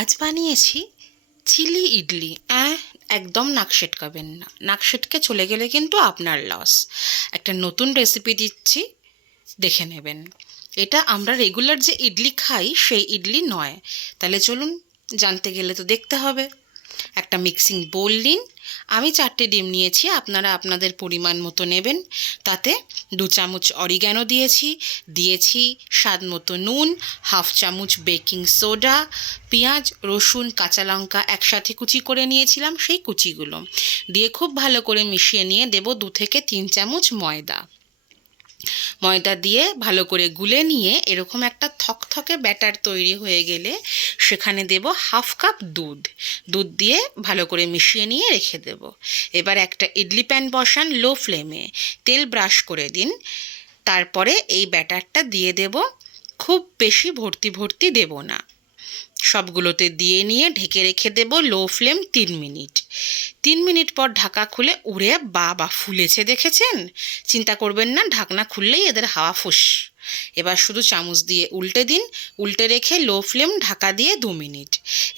আজ বানিয়েছি চিলি ইডলি। একদম নাক সেটকাবেন না, নাক সেটকে চলে গেলে কিন্তু আপনার লস। একটা নতুন রেসিপি দিচ্ছি, দেখে নেবেন। এটা আমরা রেগুলার যে ইডলি খাই সেই ইডলি নয়। তাহলে চলুন, জানতে গেলে তো দেখতে হবে। একটা মিক্সিং বোল নিন। আমি 4টে ডিম নিয়েছি, আপনারা আপনাদের পরিমাণ মতো নেবেন। তাতে 2 চামচ অরিগ্যানো দিয়েছি স্বাদ মতো নুন, হাফ চামচ বেকিং সোডা, পেঁয়াজ, রসুন, কাঁচা লঙ্কা একসাথে কুচি করে নিয়েছিলাম, সেই কুচিগুলো দিয়ে খুব ভালো করে মিশিয়ে নিয়ে দেব 2 থেকে 3 চামচ ময়দা দিয়ে ভালো করে গুলে নিয়ে এরকম একটা থকথকে ব্যাটার তৈরি হয়ে গেলে সেখানে দেব হাফ কাপ দুধ দিয়ে ভালো করে মিশিয়ে নিয়ে রেখে দেব। এবার একটা ইডলি প্যান বসান, লো ফ্লেমে তেল ব্রাশ করে দিন। তারপরে এই ব্যাটারটা দিয়ে দেব, খুব বেশি ভর্তি দেব না। সবগুলোতে দিয়ে নিয়ে ঢেকে রেখে দেব লো ফ্লেম 3 মিনিট। 3 মিনিট পর ঢাকা খুলে উড়ে বাবা ফুলেছে, দেখেছেন? চিন্তা করবেন না, ঢাকনা খুললেই এদের হাওয়া ফুস। এবার শুধু চামচ দিয়ে উল্টে দিন, উল্টে রেখে লো ফ্লেম ঢাকা দিয়ে 2 মিনিট।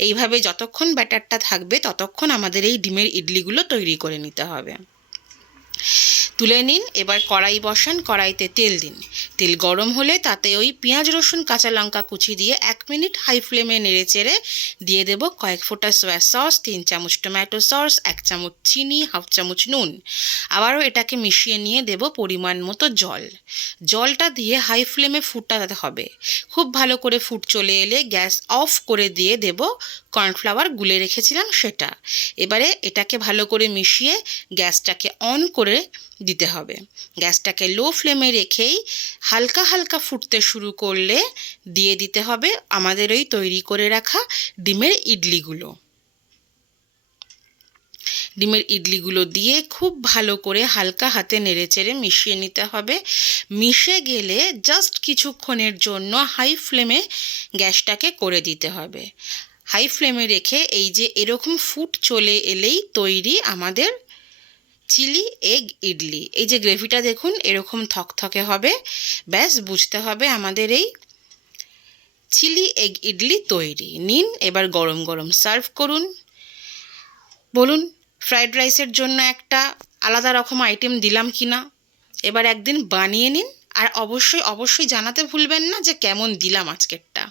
এইভাবে যতক্ষণ ব্যাটারটা থাকবে ততক্ষণ আমাদের এই ডিমের ইডলিগুলো তৈরি করে নিতে হবে। তুলে নিন। এবার কড়াই বসান, কড়াইতে তেল দিন। তেল গরম হলে তাতে ওই পেঁয়াজ, রসুন, কাঁচা লঙ্কা কুচি দিয়ে 1 মিনিট হাই ফ্লেমে নেড়ে চেড়ে দিয়ে দেব কয়েক ফোঁটা সয়া সস, 3 চামচ টমেটো সস, 1 চামচ চিনি, হাফ চামচ নুন। আবারও এটাকে মিশিয়ে নিয়ে দেব পরিমাণ মতো জলটা দিয়ে হাই ফ্লেমে ফুটাতে হবে। খুব ভালো করে ফুট চলে এলে গ্যাস অফ করে দিয়ে দেব কর্নফ্লাওয়ার গুলে রেখেছিলাম সেটা। এবারে এটাকে ভালো করে মিশিয়ে গ্যাসটাকে অন করে দিতে হবে। গ্যাসটাকে লো ফ্লেমে রেখেই হালকা ফুটতে শুরু করলে দিয়ে দিতে হবে আমাদের ওই তৈরি করে রাখা ডিমের ইডলিগুলো দিয়ে খুব ভালো করে হালকা হাতে নেড়েচেড়ে মিশিয়ে নিতে হবে। মিশে গেলে জাস্ট কিছুক্ষণের জন্য হাই ফ্লেমে গ্যাসটাকে করে দিতে হবে। হাই ফ্লেমে রেখে এই যে এরকম ফুট চলে এলেই তৈরি আমাদের চিলি এগ ইডলি। এই যে গ্রেভিটা দেখুন এরকম থকথকে হবে, ব্যাস বুঝতে হবে আমাদের এই চিলি এগ ইডলি তৈরি। নিন, এবার গরম গরম সার্ভ করুন। বলুন, ফ্রাইড রাইসের জন্য একটা আলাদা রকম আইটেম দিলাম কি না? এবার একদিন বানিয়ে নিন, আর অবশ্যই জানাতে ভুলবেন না যে কেমন দিলাম আজকেরটা।